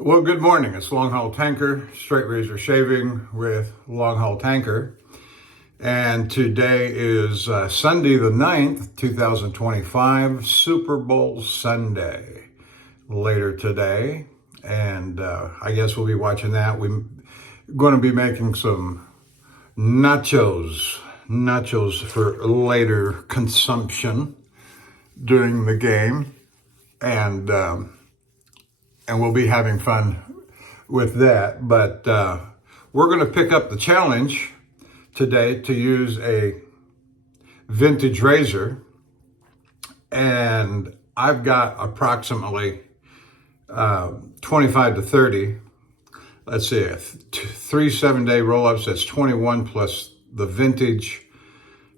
Well, good morning. It's Longhaultanker, straight razor shaving with Longhaultanker. And today is Sunday the 9th, 2025, Super Bowl Sunday. Later today. And I guess we'll be watching that. We're going to be making some nachos for later consumption during the game. And we'll be having fun with that. But we're going to pick up the challenge today to use a vintage razor. And I've got approximately 25 to 30. Let's see, 3 7-day roll-ups. That's 21 plus the vintage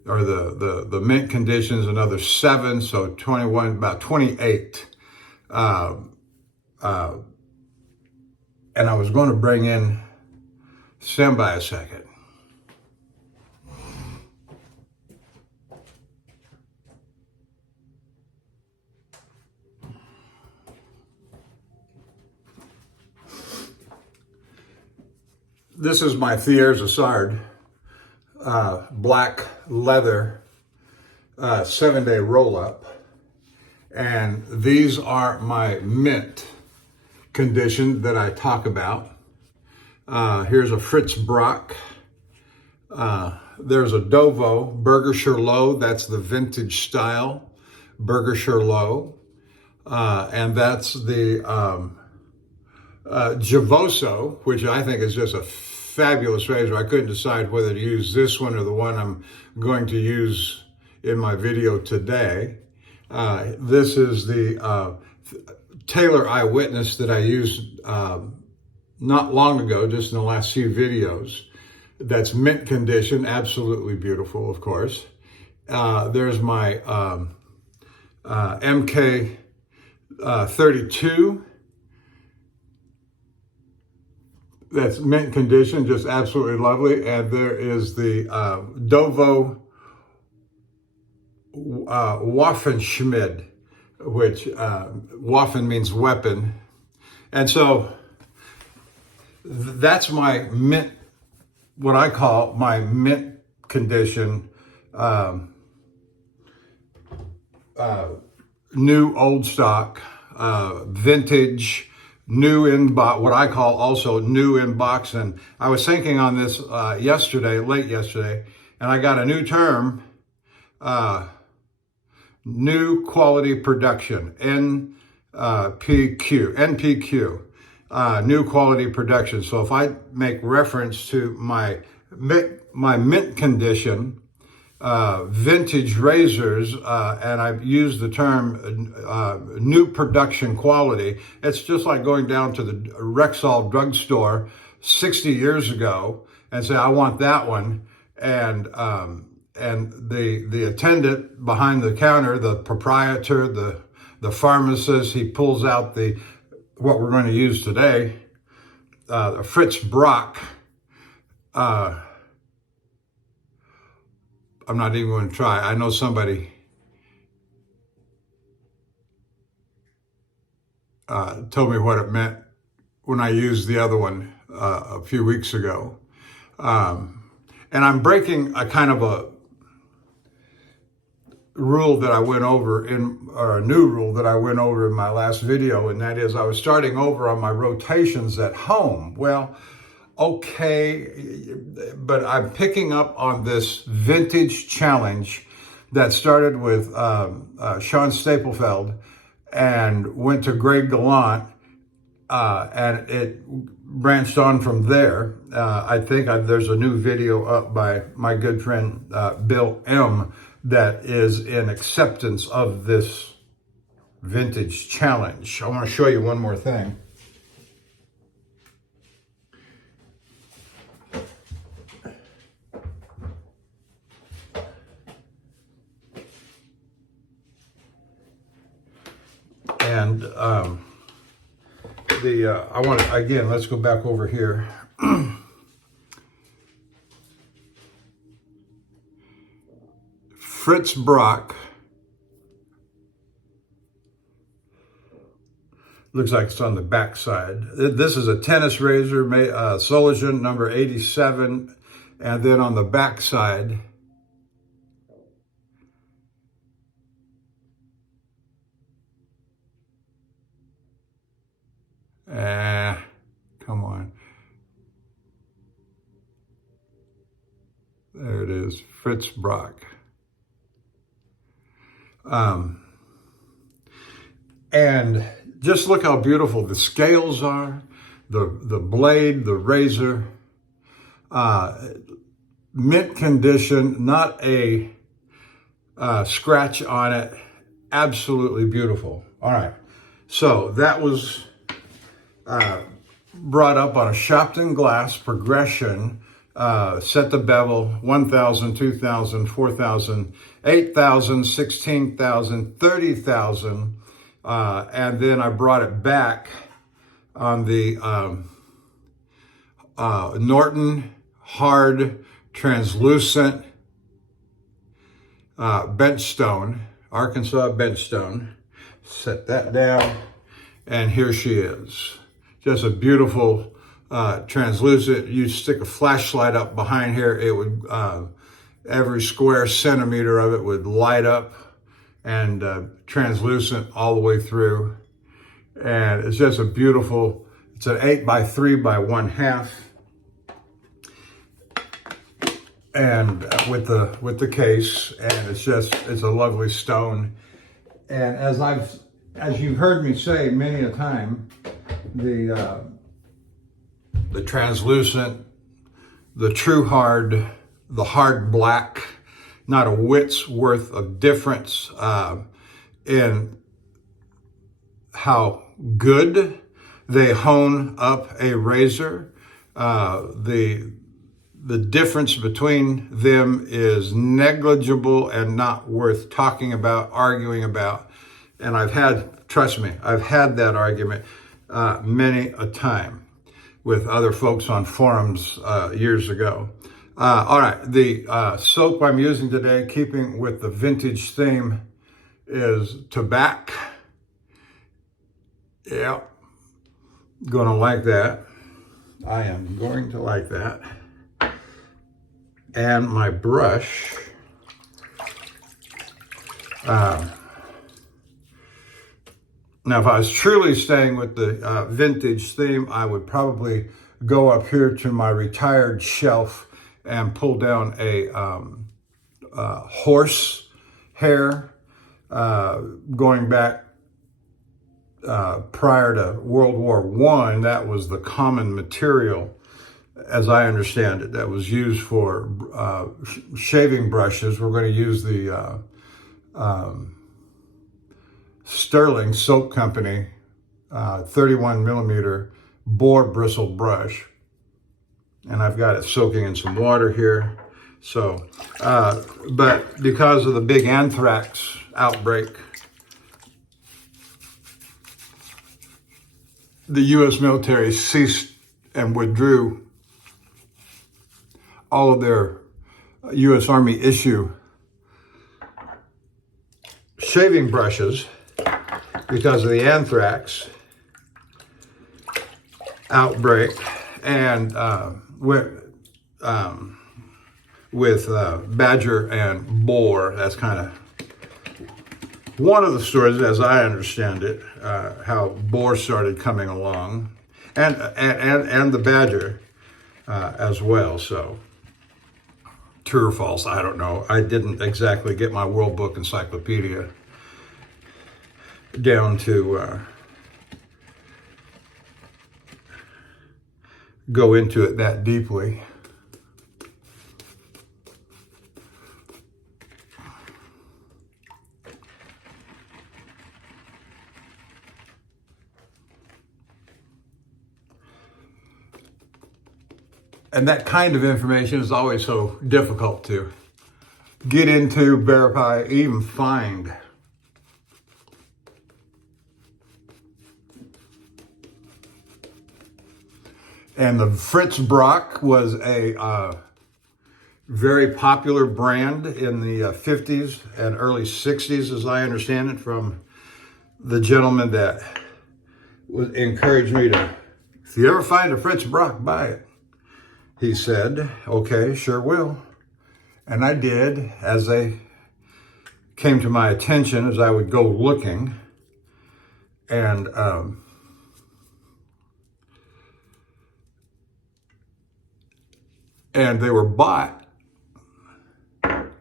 or the mint conditions, another 7. So 21, about 28. And I was going to bring in, stand by a second. This is my Thiers Assard black leather 7-day roll-up. And these are my mint condition that I talk about. Here's a Fritz Brock. There's a Dovo Burgershire Low. That's the vintage style Burgershire Low. And that's the Javoso, which I think is just a fabulous razor. I couldn't decide whether to use this one or the one I'm going to use in my video today. This is the Taylor Eyewitness that I used not long ago, just in the last few videos. That's mint condition, absolutely beautiful, of course. There's my MK 32. That's mint condition, just absolutely lovely. And there is the Dovo Waffenschmied, which Waffen means weapon. And so that's my mint, what I call my mint condition, new old stock, vintage, new in box, what I call also new in box. And I was thinking on this late yesterday, and I got a new term, new quality production, NPQ, new quality production. So if I make reference to my mint condition, vintage razors, and I've used the term new production quality. It's just like going down to the Rexall drugstore 60 years ago and say, I want that one. And the attendant behind the counter, the proprietor, the pharmacist, he pulls out what we're going to use today, the Fritz Brock. I'm not even going to try. I know somebody told me what it meant when I used the other one a few weeks ago. And I'm breaking a kind of a rule that I went over or a new rule that I went over in my last video, and that is I was starting over on my rotations at home. Well, okay, but I'm picking up on this vintage challenge that started with Sean Stapelfeld and went to Greg Gallant, and it branched on from there. I think there's a new video up by my good friend Bill M. that is in acceptance of this vintage challenge. I want to show you one more thing. And I want to, again, let's go back over here. Fritz Brock Looks like it's on the back side. This is a tennis razor, Soligen number 87. And then on the back side, come on. There it is, Fritz Brock. And just look how beautiful the scales are, the blade, the razor, mint condition, not a scratch on it. Absolutely beautiful. All right, so that was brought up on a Shopton glass progression. Set the bevel 1,000, 2,000, 4,000, 8,000, 16,000, 30,000. And then I brought it back on the Norton hard translucent bench stone, Arkansas bench stone. Set that down, and here she is. Just a beautiful translucent. You stick a flashlight up behind here, it would every square centimeter of it would light up, and translucent all the way through. And it's just a beautiful, it's an 8x3 by 1/2. And with the case, and it's a lovely stone. And as you've heard me say many a time, the translucent, the true hard, the hard black, not a whit's worth of difference in how good they hone up a razor. The difference between them is negligible and not worth talking about, arguing about. And trust me, I've had that argument many a time with other folks on forums years ago. All right, the soap I'm using today, keeping with the vintage theme, is Tobacco. Yeah, gonna like that. I am going to like that. And my brush, now if I was truly staying with the vintage theme, I would probably go up here to my retired shelf and pull down a horse hair going back prior to World War I. That was the common material, as I understand it, that was used for shaving brushes. We're going to use the Sterling Soap Company 31 millimeter boar bristle brush. And I've got it soaking in some water here. So, but because of the big anthrax outbreak, the U.S. military ceased and withdrew all of their U.S. Army issue shaving brushes because of the anthrax outbreak, and with badger and boar. That's kind of one of the stories, as I understand it, how boar started coming along, and the badger as well. So true or false, I don't know. I didn't exactly get my World Book Encyclopedia down to go into it that deeply. And that kind of information is always so difficult to get into, verify, even find. And the Fritz Brock was a very popular brand in the 50s and early 60s, as I understand it, from the gentleman that encouraged me to, if you ever find a Fritz Brock, buy it. He said, okay, sure will. And I did, as they came to my attention as I would go looking. And they were bought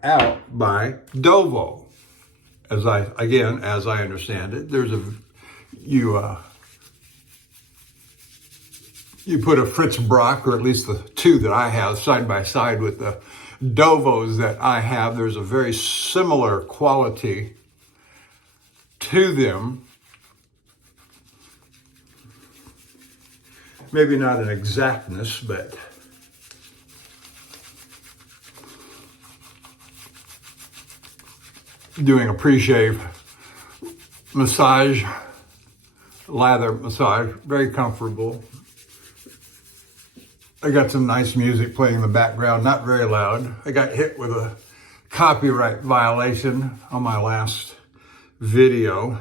out by Dovo. As I understand it, there's you put a Fritz Brock, or at least the two that I have, side by side with the Dovos that I have. There's a very similar quality to them. Maybe not an exactness, but doing a pre-shave massage, lather massage, very comfortable. I got some nice music playing in the background, not very loud. I got hit with a copyright violation on my last video.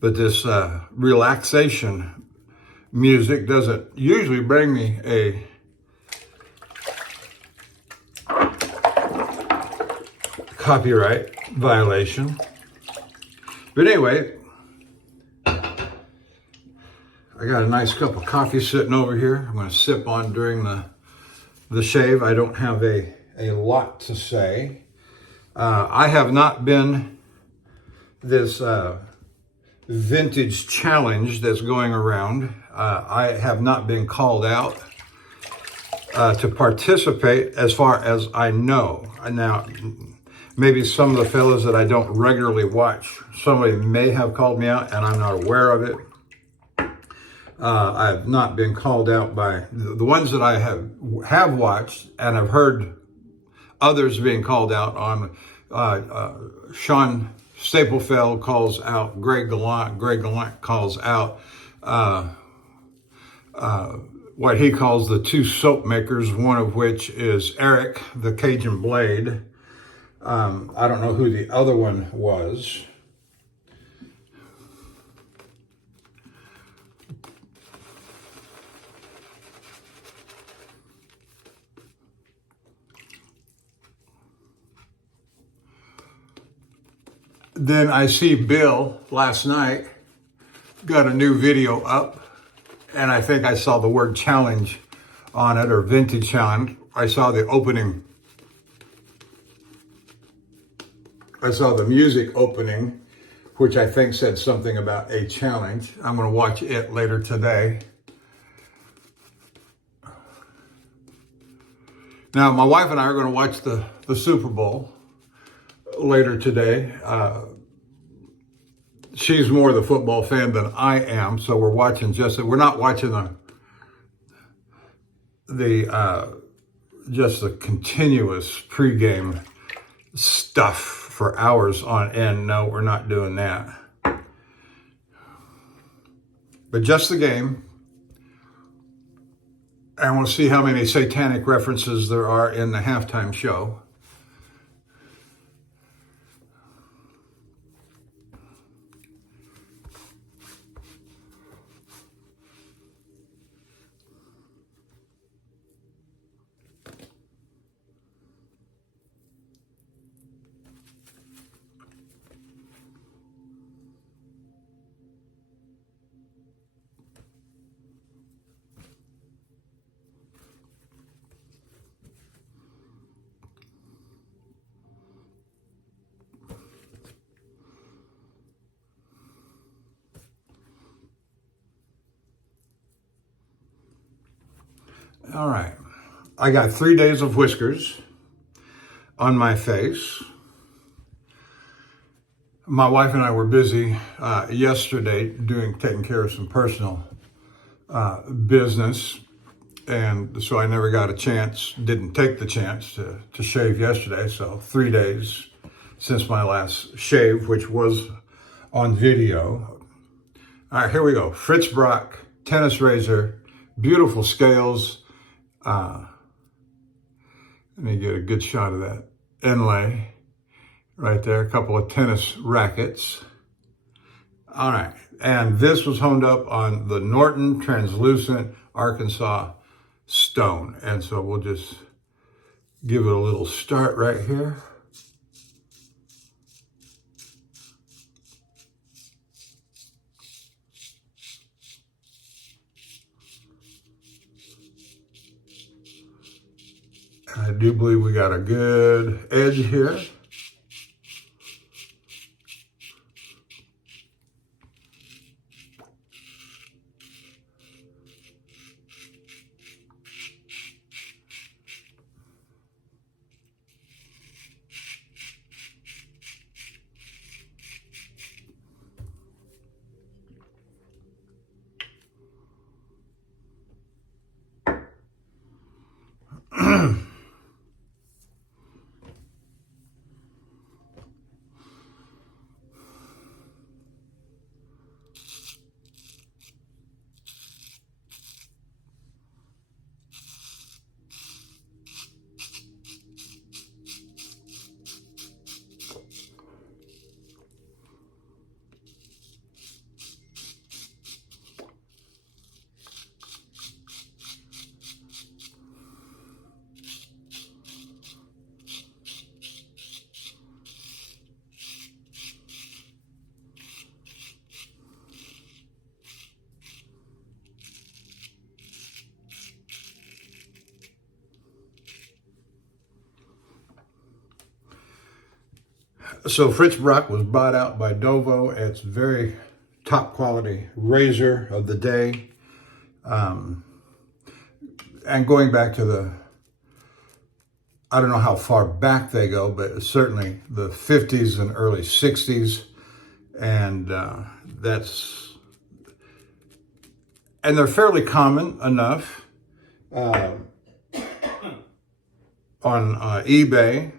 But this relaxation music doesn't usually bring me a copyright violation. But anyway, I got a nice cup of coffee sitting over here. I'm going to sip on during the shave. I don't have a lot to say. I have not been this vintage challenge that's going around. I have not been called out to participate as far as I know. Now, maybe some of the fellows that I don't regularly watch, somebody may have called me out and I'm not aware of it. I have not been called out by the ones that I have watched, and I've heard others being called out on. Sean Staplefeld calls out Greg Gallant calls out what he calls the two soap makers, one of which is Eric, the Cajun Blade. I don't know who the other one was. Then I see Bill last night got a new video up, and I think I saw the word challenge on it, or vintage challenge. I saw the opening. I saw the music opening, which I think said something about a challenge. I'm going to watch it later today. Now, my wife and I are going to watch the Super Bowl later today. She's more the football fan than I am, so we're watching we're not watching just the continuous pregame stuff for hours on end. No, we're not doing that. But just the game. And we'll see how many satanic references there are in the halftime show. All right, I got 3 days of whiskers on my face. My wife and I were busy yesterday taking care of some personal business, and so I never got a chance, didn't take the chance to shave yesterday. So 3 days since my last shave, which was on video. All right, here we go. Fritz Brock tennis razor, beautiful scales. Let me get a good shot of that inlay right there. A couple of tennis rackets. All right. And this was honed up on the Norton translucent Arkansas stone. And so we'll just give it a little start right here. I do believe we got a good edge here. So Fritz Brock was bought out by Dovo. It's very top quality razor of the day. And going back to I don't know how far back they go, but certainly the 50s and early 60s. And and they're fairly common enough on eBay.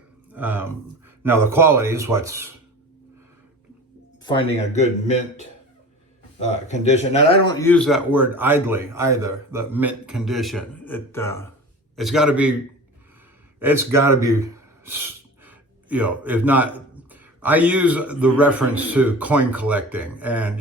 Now the quality is what's finding a good mint condition. And I don't use that word idly either, the mint condition. It's got to be, if not, I use the reference to coin collecting. And,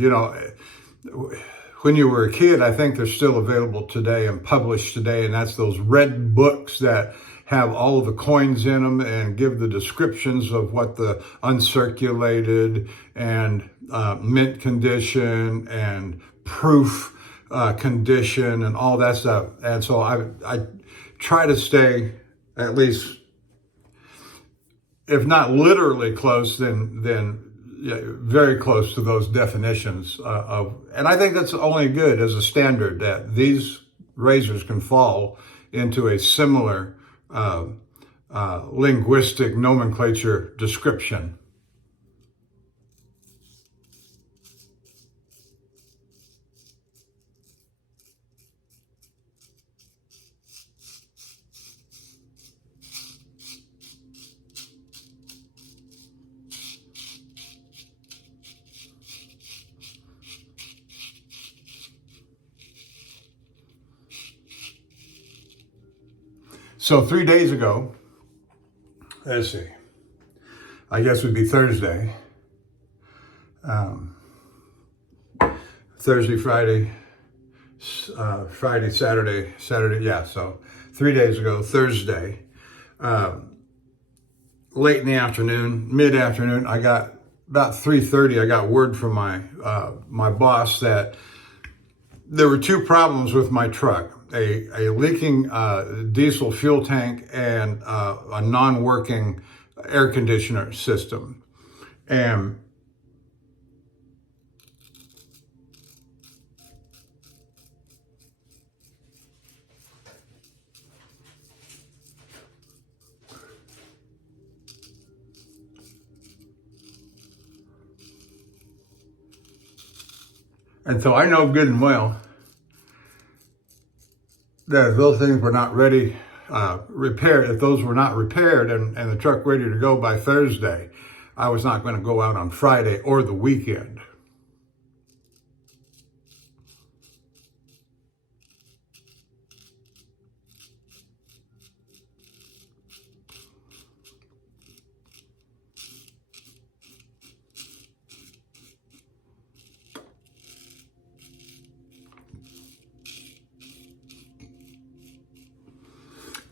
when you were a kid, I think they're still available today and published today. And that's those red books that have all of the coins in them and give the descriptions of what the uncirculated and mint condition and proof condition and all that stuff. And so I try to stay at least, if not literally close, then very close to those definitions and I think that's only good as a standard that these razors can fall into a similar linguistic nomenclature description. So 3 days ago, let's see, I guess it would be Thursday, Thursday, Friday, Saturday, yeah, so 3 days ago, Thursday, late in the afternoon, mid-afternoon, I got, about 3:30, I got word from my boss that there were two problems with my truck. A leaking diesel fuel tank and a non-working air conditioner system. And so I know good and well that if those things were not ready, repaired, if those were not repaired and the truck ready to go by Thursday, I was not going to go out on Friday or the weekend.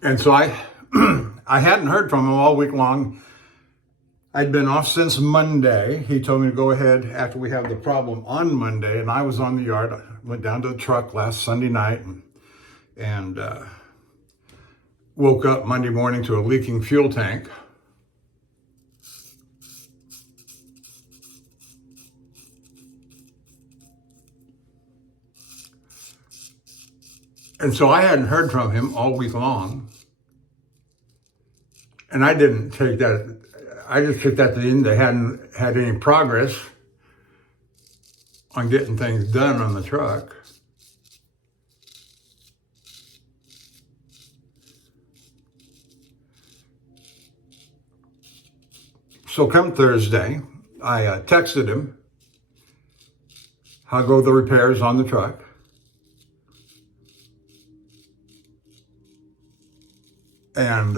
And so I I hadn't heard from him all week long. I'd been off since Monday. He told me to go ahead after we had the problem on Monday, and I was on the yard. I went down to the truck last Sunday night and woke up Monday morning to a leaking fuel tank. And so I hadn't heard from him all week long. And I didn't take that, I just took that to the end. They hadn't had any progress on getting things done on the truck. So come Thursday, I texted him how go the repairs on the truck. And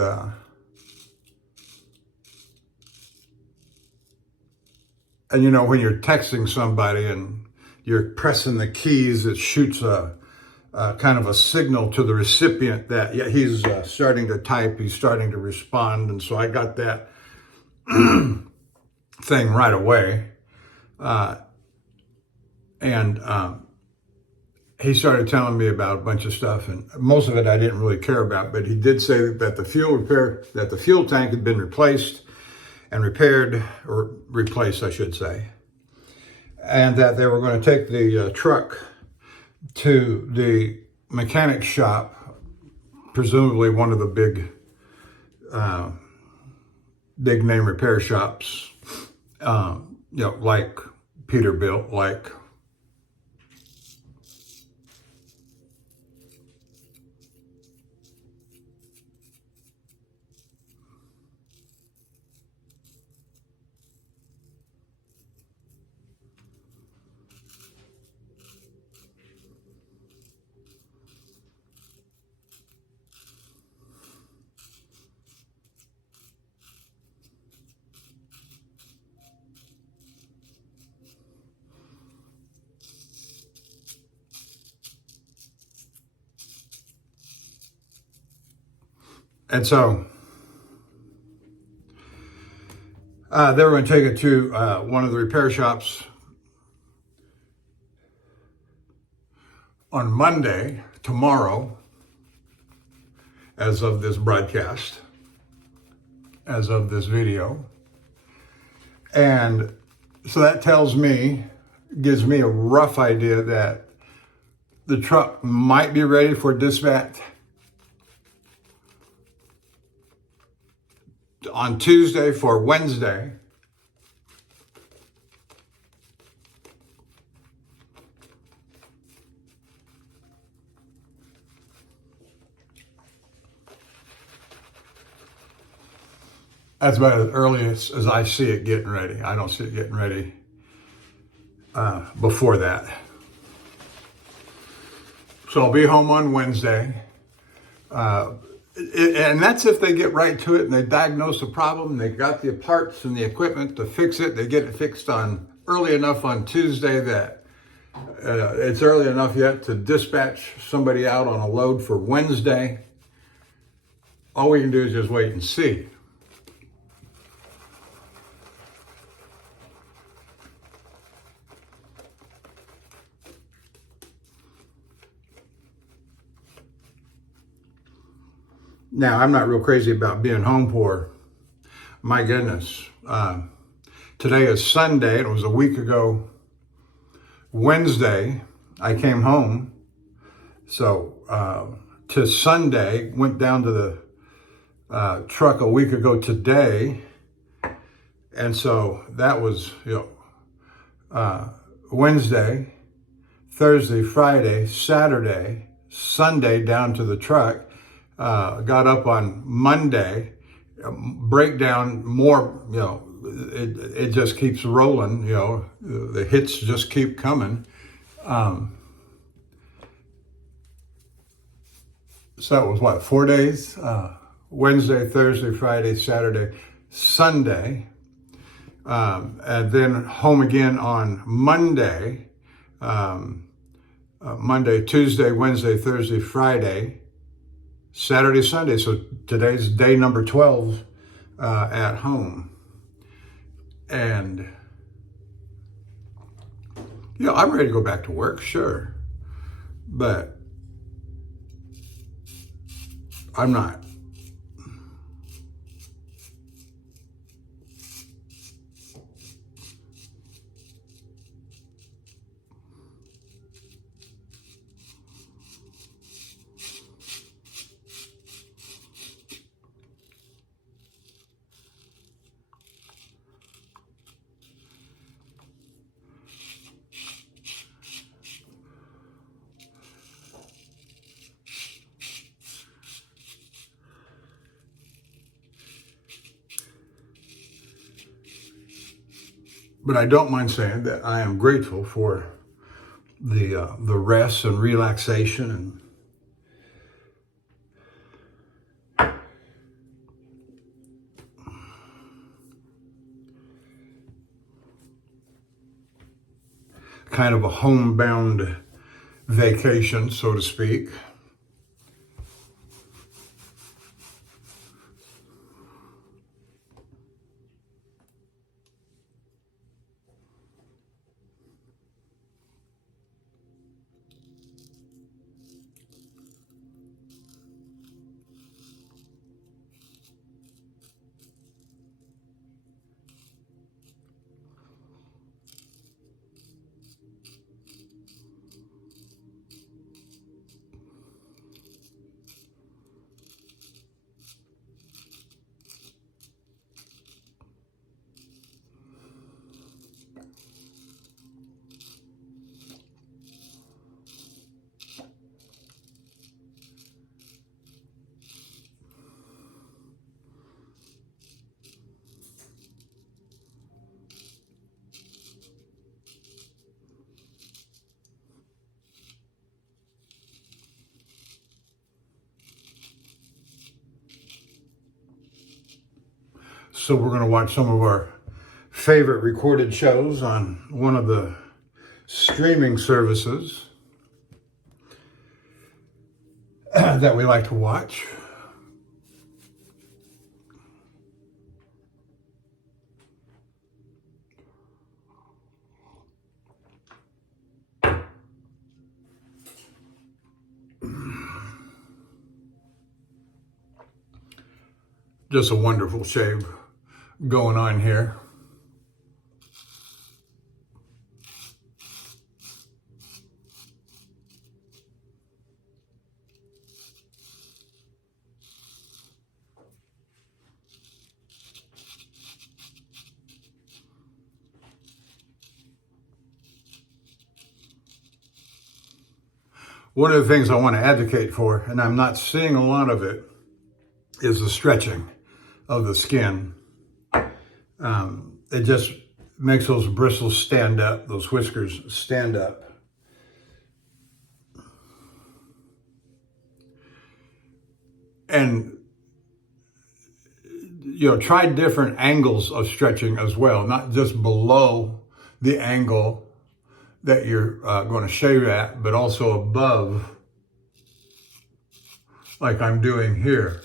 you know, when you're texting somebody and you're pressing the keys, it shoots a kind of a signal to the recipient that, yeah, he's starting to type, he's starting to respond. And so I got that thing right away. And he started telling me about a bunch of stuff, and most of it I didn't really care about, but he did say that the fuel tank had been replaced and repaired, or replaced, I should say, and that they were going to take the truck to the mechanic shop, presumably one of the big name repair shops, you know, like Peterbilt, like and so they were going to take it to one of the repair shops on Monday, tomorrow, as of this broadcast, as of this video. And so that gives me a rough idea that the truck might be ready for dispatch on Tuesday for Wednesday. That's about as early as I see it getting ready. I don't see it getting ready before that. So I'll be home on Wednesday. And that's if they get right to it and they diagnose the problem. They got the parts and the equipment to fix it. They get it fixed on early enough on Tuesday that it's early enough yet to dispatch somebody out on a load for Wednesday. All we can do is just wait and see. Now, I'm not real crazy about being home for, my goodness. Today is Sunday, and it was a week ago, Wednesday, I came home. So to Sunday, went down to the truck a week ago today. And so that was, Wednesday, Thursday, Friday, Saturday, Sunday down to the truck. Got up on Monday, breakdown more, it just keeps rolling, the hits just keep coming. So it was what, 4 days? Wednesday, Thursday, Friday, Saturday, Sunday. And then home again on Monday, Monday, Tuesday, Wednesday, Thursday, Friday, Saturday, Sunday. So today's day number 12 at home. And, I'm ready to go back to work, sure. But I'm not. But I don't mind saying that I am grateful for the rest and relaxation and kind of a homebound vacation, so to speak. So we're going to watch some of our favorite recorded shows on one of the streaming services that we like to watch. Just a wonderful shave going on here. One of the things I want to advocate for, and I'm not seeing a lot of it, is the stretching of the skin. It just makes those bristles stand up, those whiskers stand up. And, try different angles of stretching as well, not just below the angle that you're going to shave at, but also above, like I'm doing here.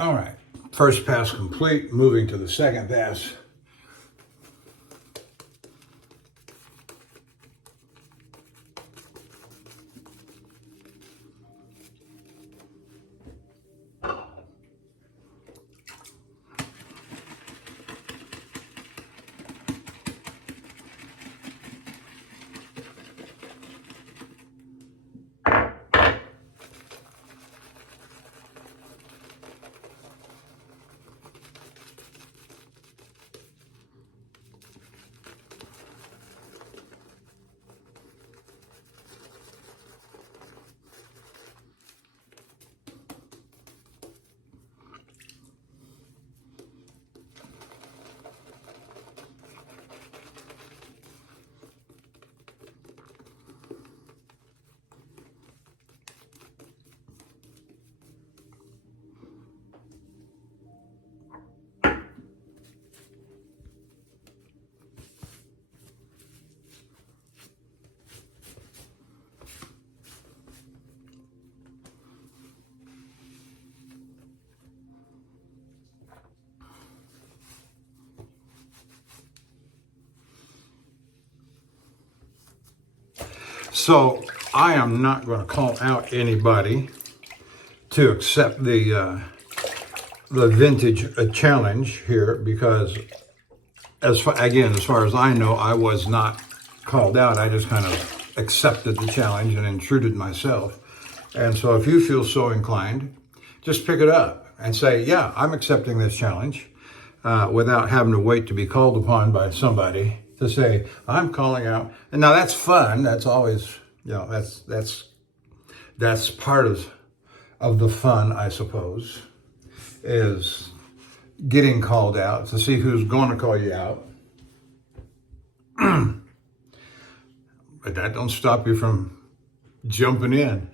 All right, first pass complete, moving to the second pass. So I am not going to call out anybody to accept the vintage challenge here, because as far as I know, I was not called out. I just kind of accepted the challenge and intruded myself. And so if you feel so inclined, just pick it up and say, yeah, I'm accepting this challenge, without having to wait to be called upon by somebody to say, I'm calling out. And now that's fun. That's always, that's part of the fun, I suppose, is getting called out to see who's going to call you out. But that don't stop you from jumping in.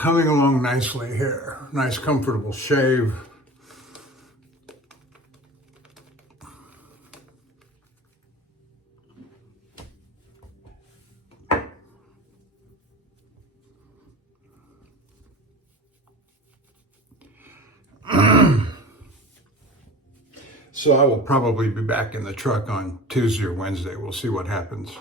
coming along nicely here. Nice, comfortable shave. So I will probably be back in the truck on Tuesday or Wednesday. We'll see what happens.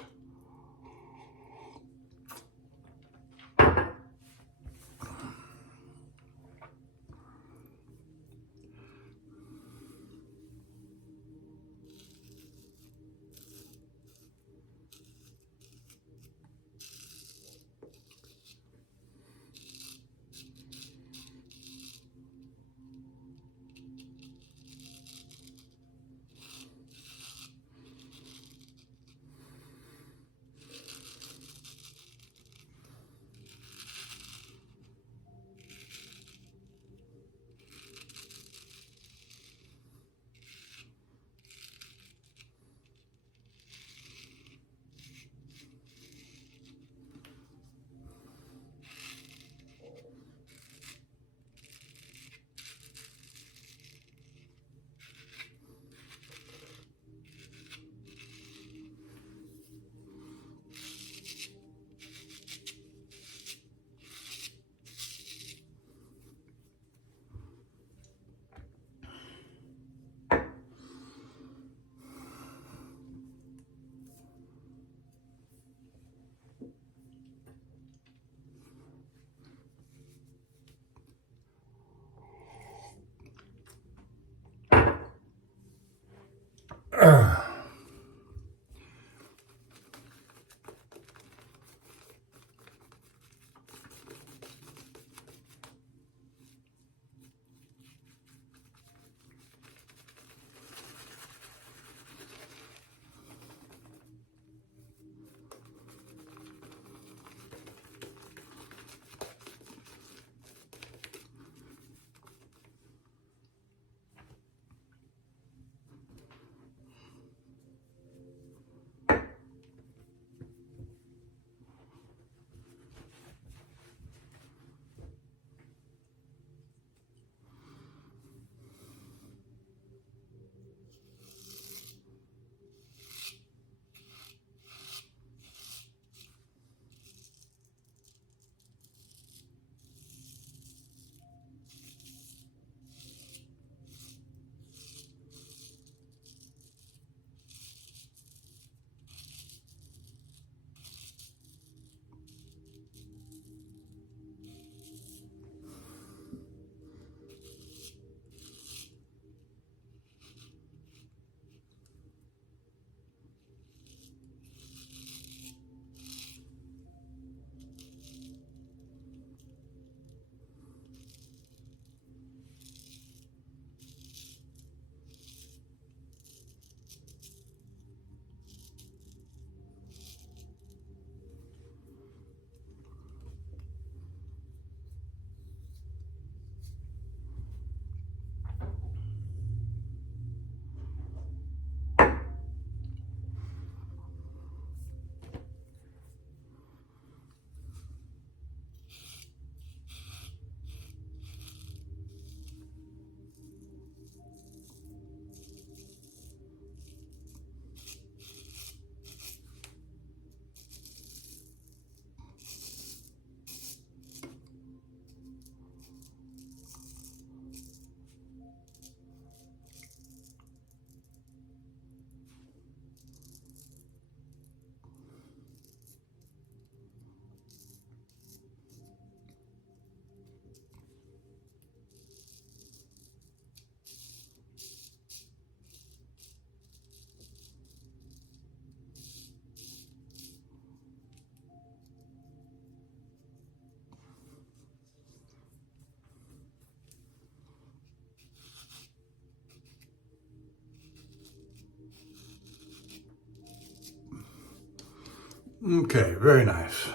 Okay, very nice.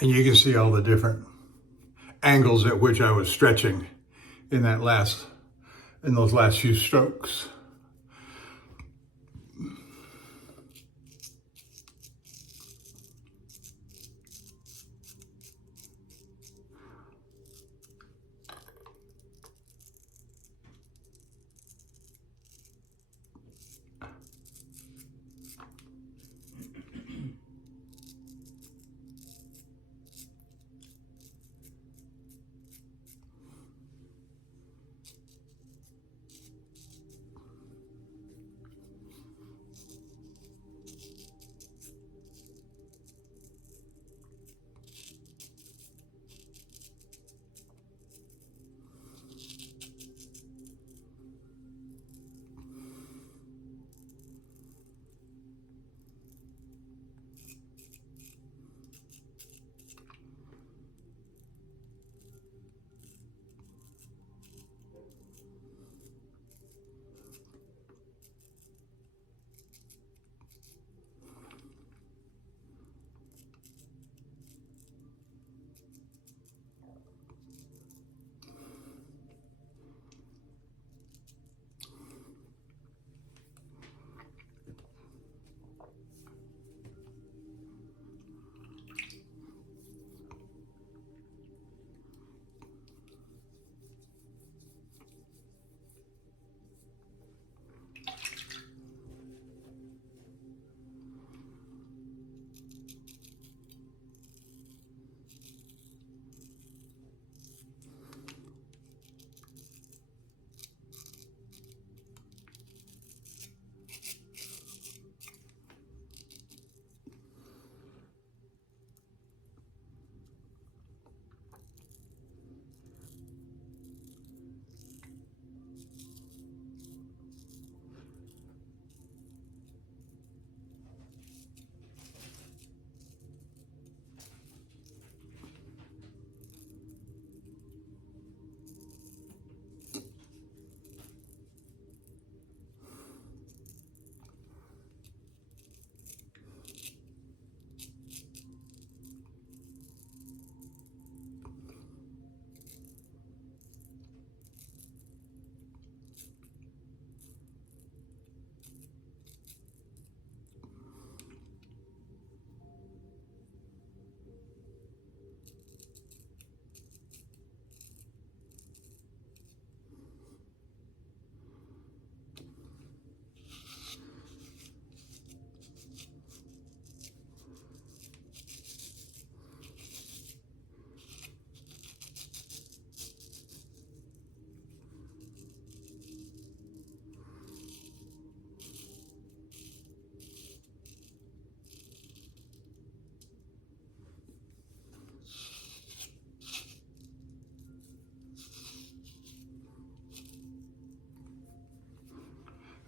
And you can see all the different angles at which I was stretching in those last few strokes.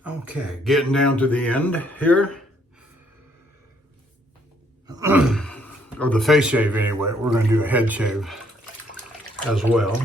Okay, getting down to the end here. Or the face shave anyway. We're going to do a head shave as well.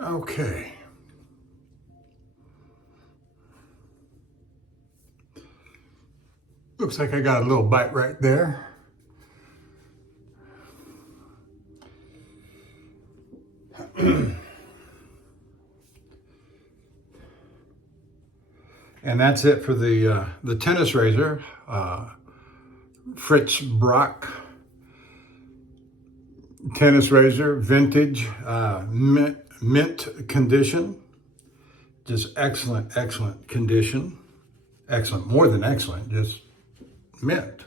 Okay. Looks like I got a little bite right there. And that's it for the tennis razor, Fritz Brock tennis razor, vintage, mint condition, just excellent condition. excellent, more than excellent, just mint.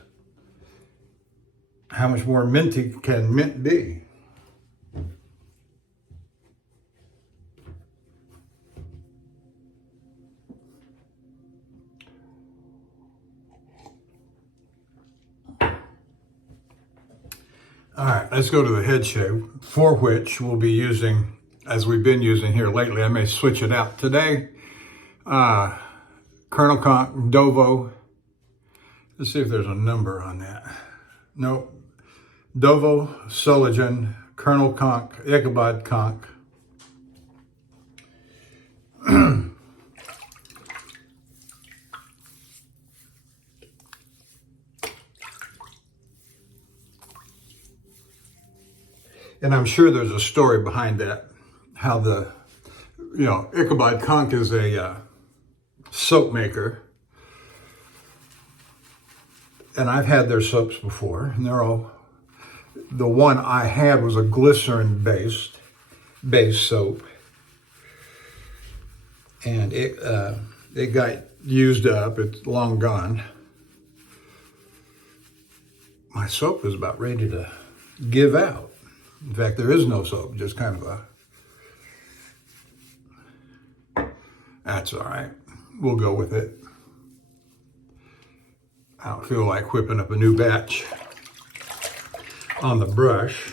How much more minty can mint be? All right, let's go to the head shave, for which we'll be using, as we've been using here lately. I may switch it out today. Colonel Conk, Dovo. Let's see if there's a number on that. Nope. Dovo, Soligen, Colonel Conk, Ichabod Conk. And I'm sure there's a story behind that, how Ichabod Conk is a soap maker. And I've had their soaps before, and the one I had was a glycerin-based base soap. And it got used up, it's long gone. My soap is about ready to give out. In fact, there is no soap, just kind of that's all right. We'll go with it. I don't feel like whipping up a new batch on the brush.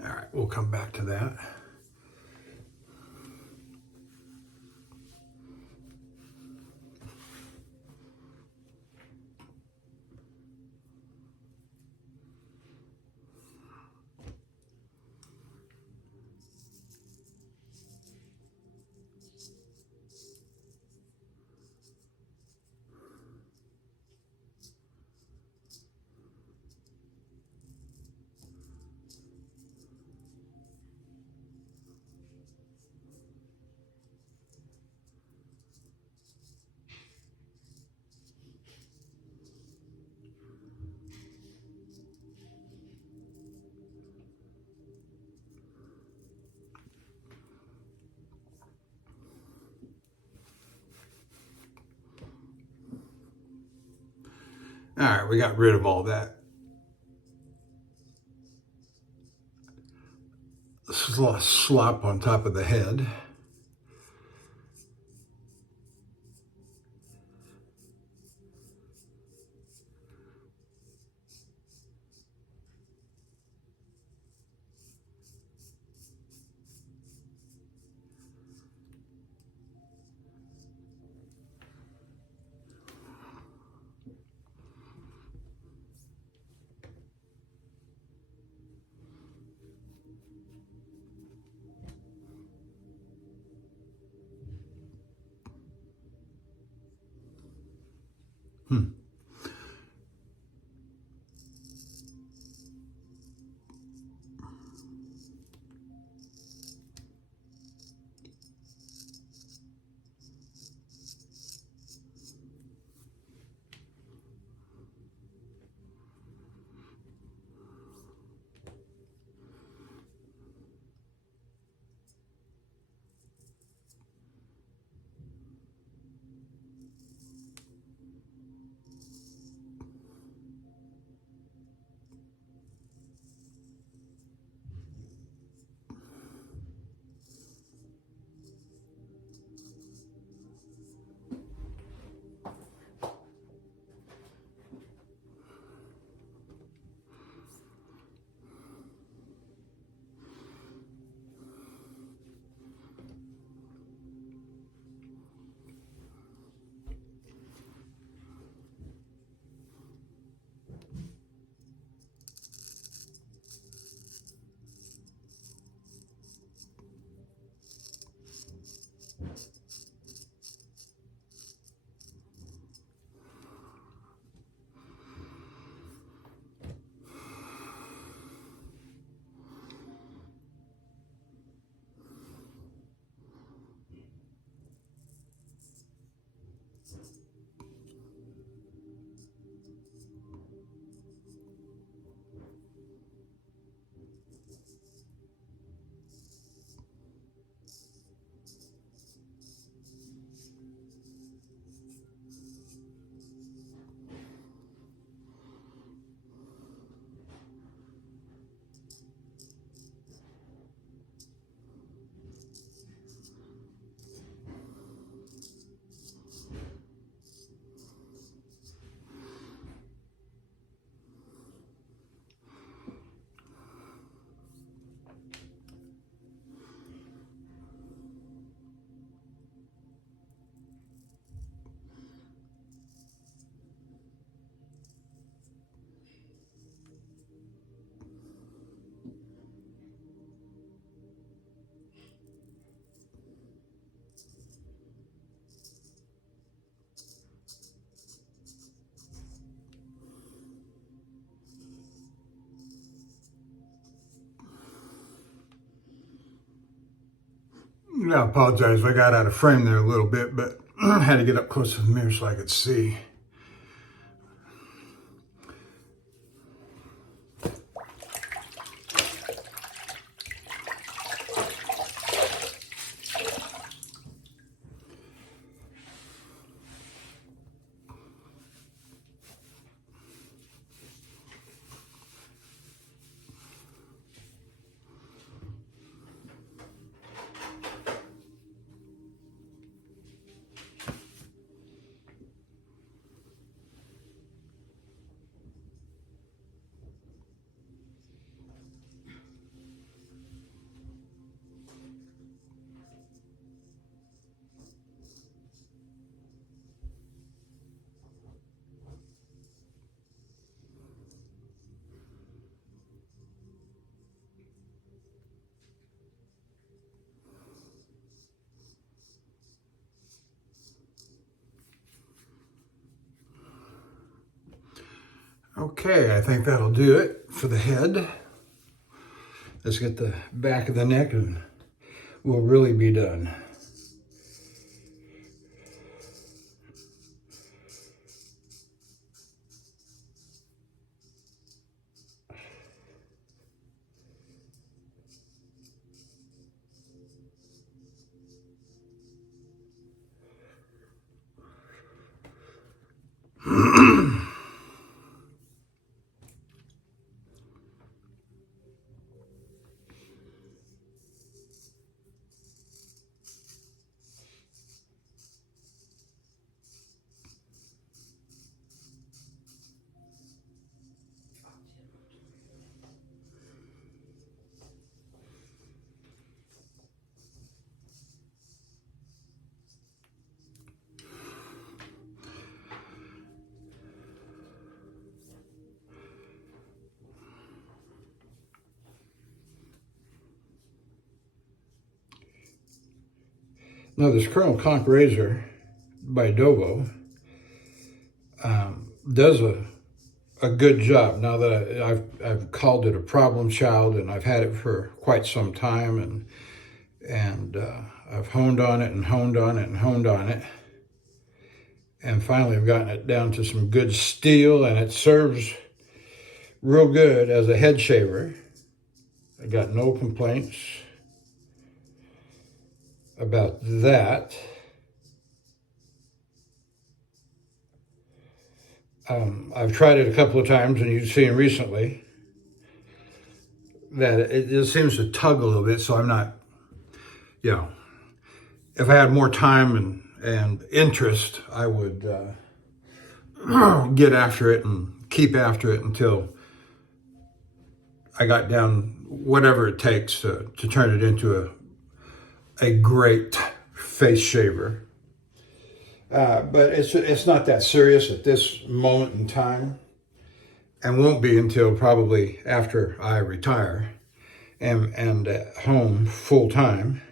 All right, we'll come back to that. All right, we got rid of all that slop on top of the head. I apologize if I got out of frame there a little bit, but I had to get up close to the mirror so I could see. Okay, I think that'll do it for the head. Let's get the back of the neck and we'll really be done. Now this Colonel Conch razor by Dovo does a good job. Now that I've called it a problem child, and I've had it for quite some time, and I've honed on it and honed on it and honed on it, and finally I've gotten it down to some good steel, and it serves real good as a head shaver. I got no complaints about that. I've tried it a couple of times, and you've seen recently that it just seems to tug a little bit, so I'm not, you know, if I had more time and interest, I would get after it and keep after it until I got down whatever it takes to turn it into a great face shaver. But it's not that serious at this moment in time, and won't be until probably after I retire and at home full time,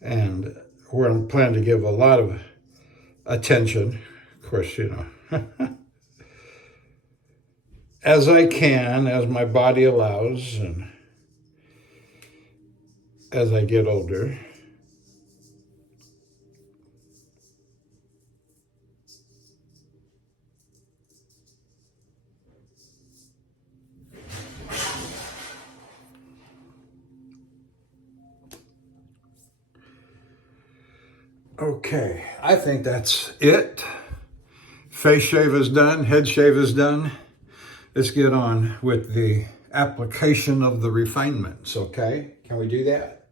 and where I'm planning to give a lot of attention, of course, you know, as I can, as my body allows, and as I get older. Okay, I think that's it. Face shave is done, head shave is done. Let's get on with the application of the refinements, okay? Can we do that?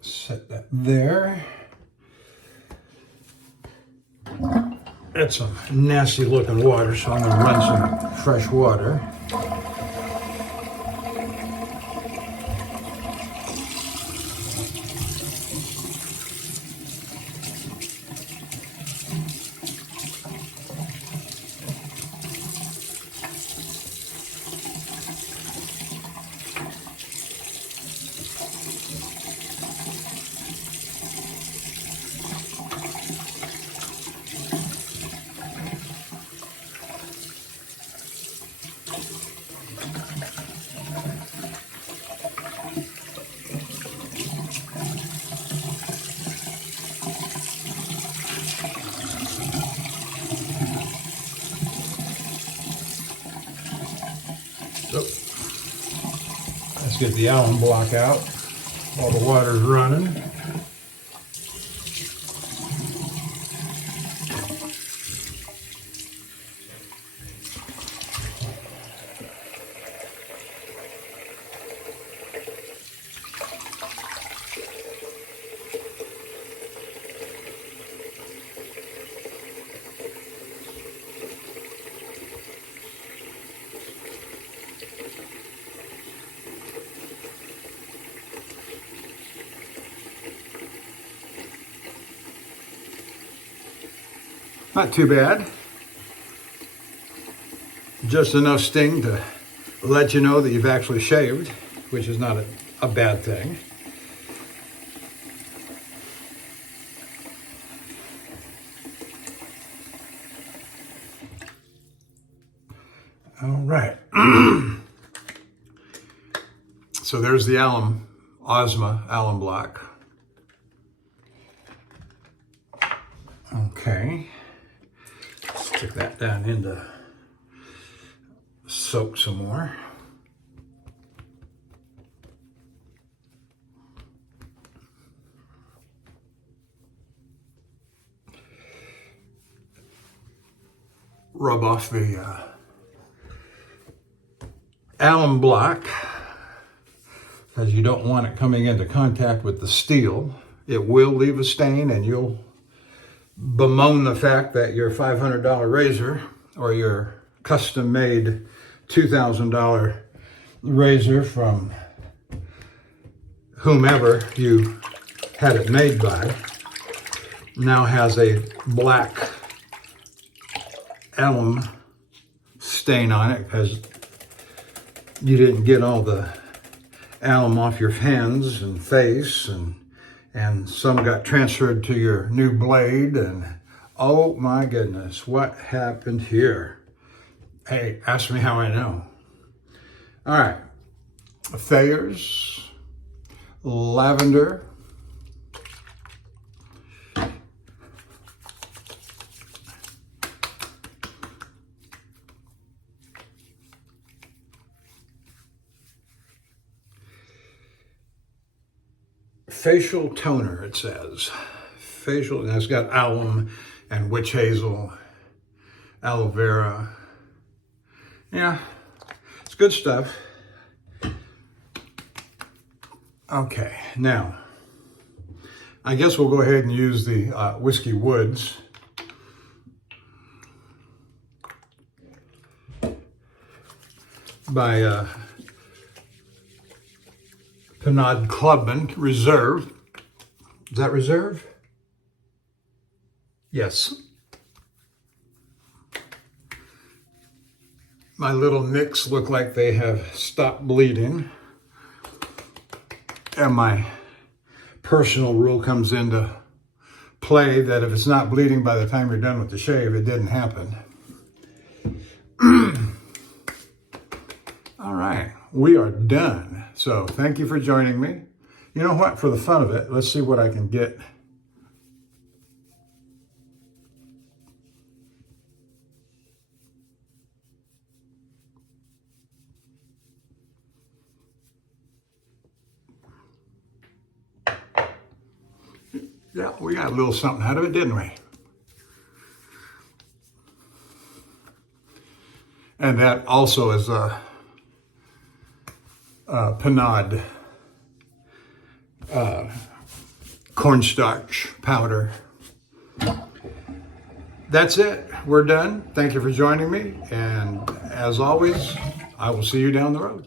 Set that there. That's some nasty looking water, so I'm gonna run some fresh water. get the alum block out while the water's running. Not too bad. Just enough sting to let you know that you've actually shaved, which is not a bad thing. All right. So there's the Osma alum block. Okay. Stick that down in to soak some more. Rub off the alum block, because you don't want it coming into contact with the steel. It will leave a stain, and you'll bemoan the fact that your $500 razor or your custom-made $2,000 razor from whomever you had it made by now has a black alum stain on it because you didn't get all the alum off your hands and face, and some got transferred to your new blade, and oh my goodness, what happened here? Hey, ask me how I know. All right, Thayer's lavender, facial toner, it says. Facial, and it's got alum and witch hazel, aloe vera. Yeah, it's good stuff. Okay, now, I guess we'll go ahead and use the Whiskey Woods. By Panad Clubman Reserve. Is that Reserve? Yes. My little nicks look like they have stopped bleeding. And my personal rule comes into play that if it's not bleeding by the time you're done with the shave, it didn't happen. All right, we are done. So thank you for joining me. You know what, for the fun of it, let's see what I can get. Yeah, we got a little something out of it, didn't we? And that also is a panade cornstarch powder. That's it. We're done. Thank you for joining me. And as always, I will see you down the road.